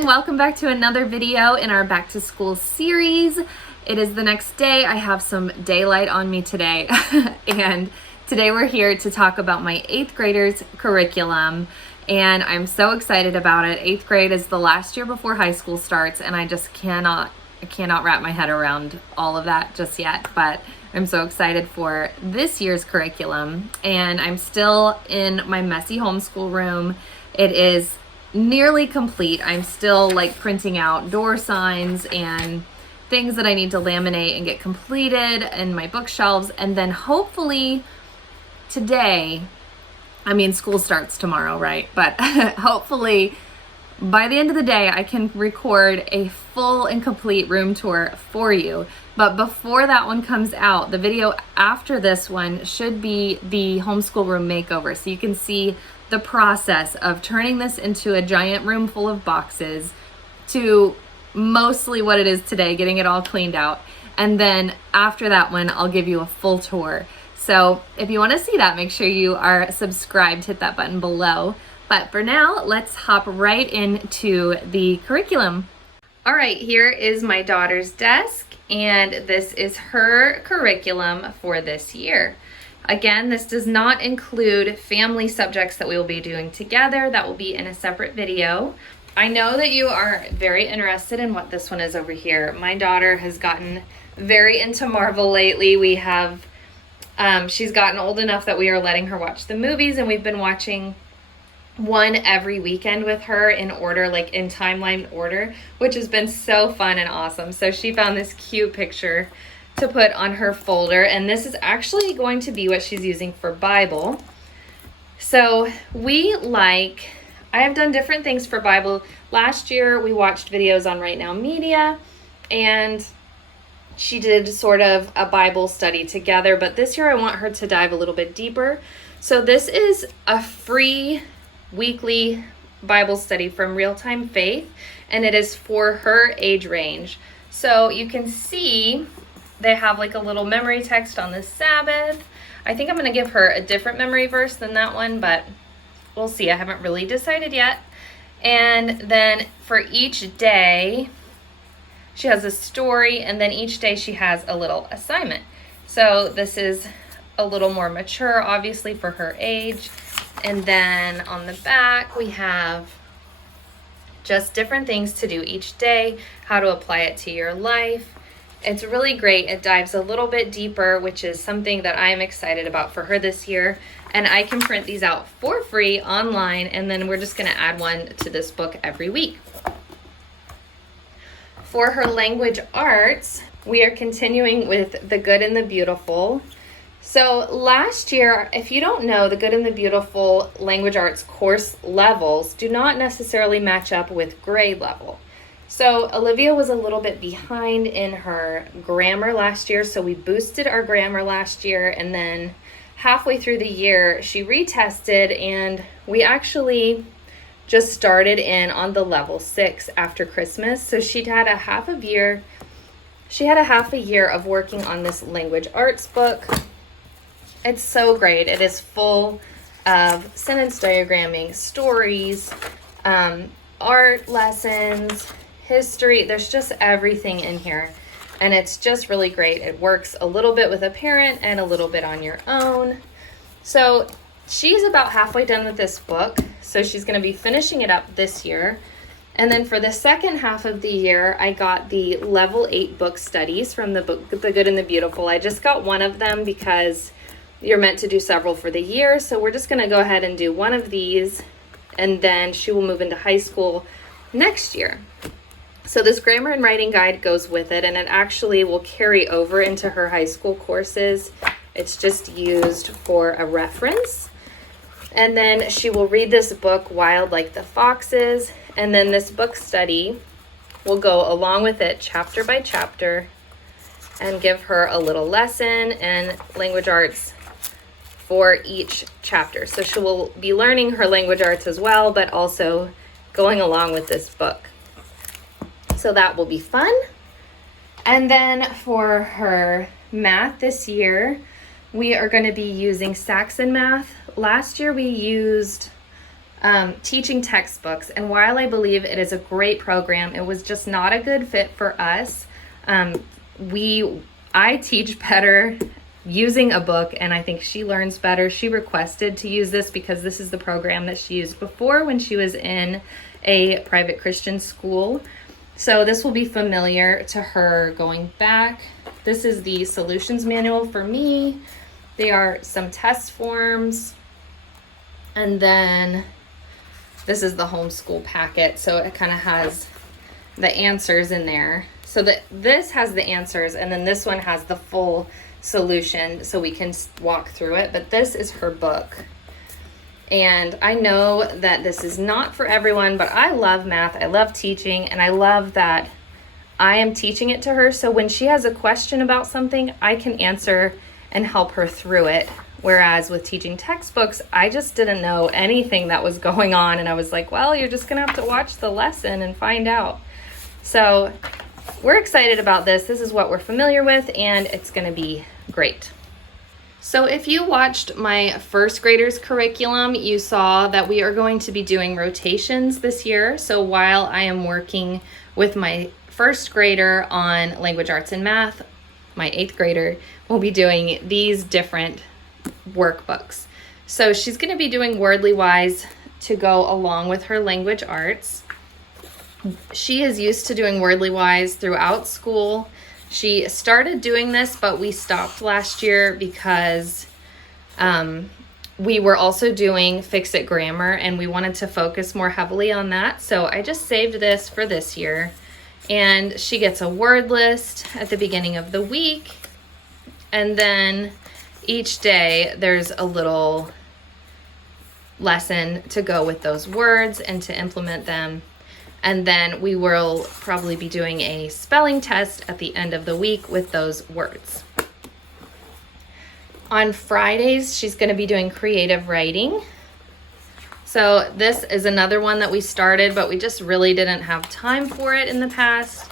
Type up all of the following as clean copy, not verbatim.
and welcome back to another video in our back to school series. It is the next day. I have some daylight on me today and today we're here to talk about my 8th graders curriculum, and I'm so excited about it. 8th grade is the last year before high school starts, and I just cannot wrap my head around all of that just yet, but I'm so excited for this year's curriculum. And I'm still in my messy homeschool room. It is nearly complete. I'm still like printing out door signs and things that I need to laminate and get completed in my bookshelves. And then hopefully today, school starts tomorrow, right? But hopefully by the end of the day, I can record a full and complete room tour for you. But before that one comes out, the video after this one should be the homeschool room makeover. So you can see the process of turning this into a giant room full of boxes to mostly what it is today, getting it all cleaned out. And then after that one, I'll give you a full tour. So if you want to see that, make sure you are subscribed, hit that button below. But for now, let's hop right into the curriculum. All right, here is my daughter's desk, and this is her curriculum for this year. Again, this does not include family subjects that we will be doing together. That will be in a separate video. I know that you are very interested in what this one is over here. My daughter has gotten very into Marvel lately. She's gotten old enough that we are letting her watch the movies, and we've been watching one every weekend with her in order, like in timeline order, which has been so fun and awesome. So she found this cute picture to put on her folder, and this is actually going to be what she's using for Bible. So I have done different things for Bible. Last year we watched videos on Right Now Media, and she did sort of a Bible study together, but this year I want her to dive a little bit deeper. So this is a free weekly Bible study from Real Time Faith, and it is for her age range. So you can see they have like a little memory text on the Sabbath. I think I'm going to give her a different memory verse than that one, but we'll see. I haven't really decided yet. And then for each day, she has a story, and then each day she has a little assignment. So this is a little more mature, obviously, for her age. And then on the back, we have just different things to do each day, how to apply it to your life. It's really great. It dives a little bit deeper, which is something that I am excited about for her this year. And I can print these out for free online, and then we're just going to add one to this book every week. For her language arts, we are continuing with The Good and the Beautiful. So last year, if you don't know, the Good and the Beautiful language arts course levels do not necessarily match up with grade level. So Olivia was a little bit behind in her grammar last year, so we boosted our grammar last year, and then halfway through the year, she retested, and we actually just started in on the level 6 after Christmas. So she had a half a year of working on this language arts book. It's so great. It is full of sentence diagramming, stories, art lessons, history. There's just everything in here, and it's just really great. It works a little bit with a parent and a little bit on your own. So she's about halfway done with this book, so she's going to be finishing it up this year. And then for the second half of the year, I got the level 8 book studies from the book The Good and the Beautiful. I just got one of them because you're meant to do several for the year. So we're just going to go ahead and do one of these, and then she will move into high school next year. So this grammar and writing guide goes with it, and it actually will carry over into her high school courses. It's just used for a reference. And then she will read this book, Wild Like the Foxes, and then this book study will go along with it chapter by chapter and give her a little lesson and language arts for each chapter. So she will be learning her language arts as well, but also going along with this book. So that will be fun. And then for her math this year, we are going to be using Saxon Math. Last year we used teaching textbooks. And while I believe it is a great program, it was just not a good fit for us. I teach better using a book, and I think she learns better. She requested to use this because this is the program that she used before when she was in a private Christian school. So this will be familiar to her going back. This is the solutions manual for me. They are some test forms. And then this is the homeschool packet. So it kind of has the answers in there. So this has the answers, and then this one has the full solution so we can walk through it. But this is her book. And I know that this is not for everyone, but I love math. I love teaching, and I love that I am teaching it to her. So when she has a question about something, I can answer and help her through it. Whereas with teaching textbooks, I just didn't know anything that was going on. And I was like, well, you're just going to have to watch the lesson and find out. So we're excited about this. This is what we're familiar with, and it's going to be great. So if you watched my first graders curriculum, you saw that we are going to be doing rotations this year. So while I am working with my first grader on language arts and math, my 8th grader will be doing these different workbooks. So she's going to be doing Wordly Wise to go along with her language arts. She is used to doing Wordly Wise throughout school. She started doing this, but we stopped last year because we were also doing Fix-It Grammar, and we wanted to focus more heavily on that. So I just saved this for this year. And she gets a word list at the beginning of the week. And then each day there's a little lesson to go with those words and to implement them. And then we will probably be doing a spelling test at the end of the week with those words. On Fridays, she's going to be doing creative writing. So this is another one that we started, but we just really didn't have time for it in the past.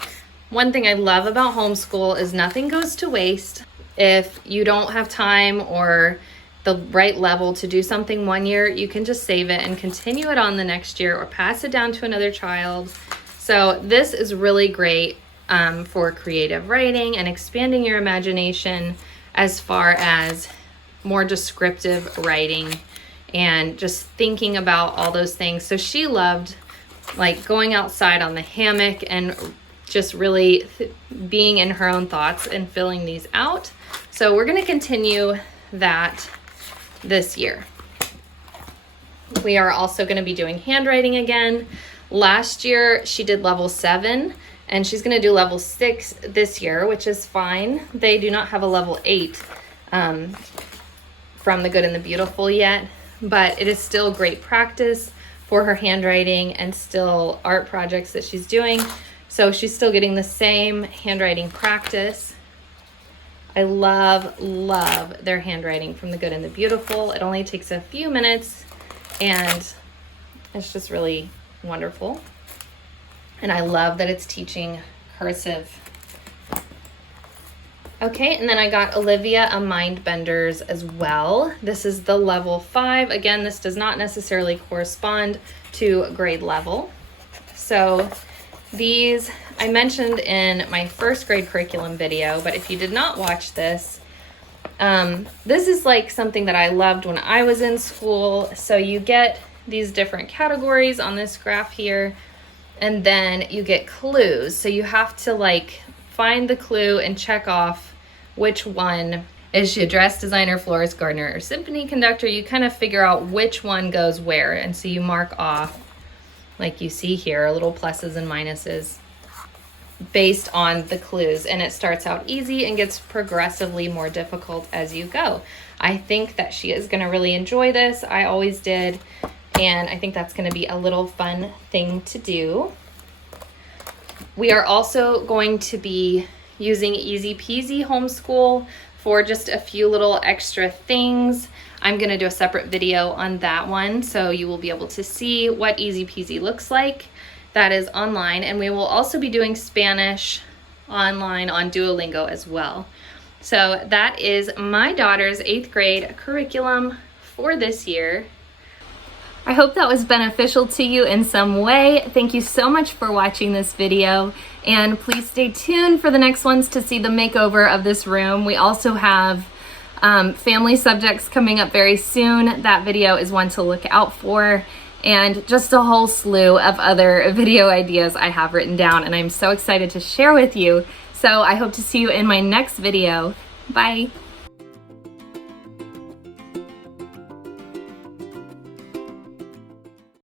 One thing I love about homeschool is nothing goes to waste. If you don't have time or the right level to do something one year, you can just save it and continue it on the next year or pass it down to another child. So this is really great for creative writing and expanding your imagination as far as more descriptive writing and just thinking about all those things. So she loved like going outside on the hammock and just really being in her own thoughts and filling these out. So we're going to continue that this year. We are also going to be doing handwriting again. Last year she did level 7, and she's going to do level 6 this year, which is fine. They do not have a level 8 from the Good and the Beautiful yet, but it is still great practice for her handwriting and still art projects that she's doing. So she's still getting the same handwriting practice. I love their handwriting from the Good and the Beautiful. It only takes a few minutes, and it's just really wonderful. And I love that it's teaching cursive. Okay, and then I got Olivia a Mindbenders as well. This is the level 5. Again, this does not necessarily correspond to grade level. So these I mentioned in my first grade curriculum video, but if you did not watch this, this is like something that I loved when I was in school. So you get these different categories on this graph here, and then you get clues. So you have to like find the clue and check off which one. Is she a dress designer, florist, gardener, or symphony conductor? You kind of figure out which one goes where, and so you mark off, like you see here, little pluses and minuses based on the clues, and it starts out easy and gets progressively more difficult as you go. I think that she is going to really enjoy this. I always did, and I think that's going to be a little fun thing to do. We are also going to be using Easy Peasy Homeschool for just a few little extra things. I'm going to do a separate video on that one, so you will be able to see what Easy Peasy looks like. That is online, and we will also be doing Spanish online on Duolingo as well. So that is my daughter's 8th grade curriculum for this year. I hope that was beneficial to you in some way. Thank you so much for watching this video, and please stay tuned for the next ones to see the makeover of this room. We also have family subjects coming up very soon. That video is one to look out for, and just a whole slew of other video ideas I have written down, and I'm so excited to share with you. So I hope to see you in my next video. Bye.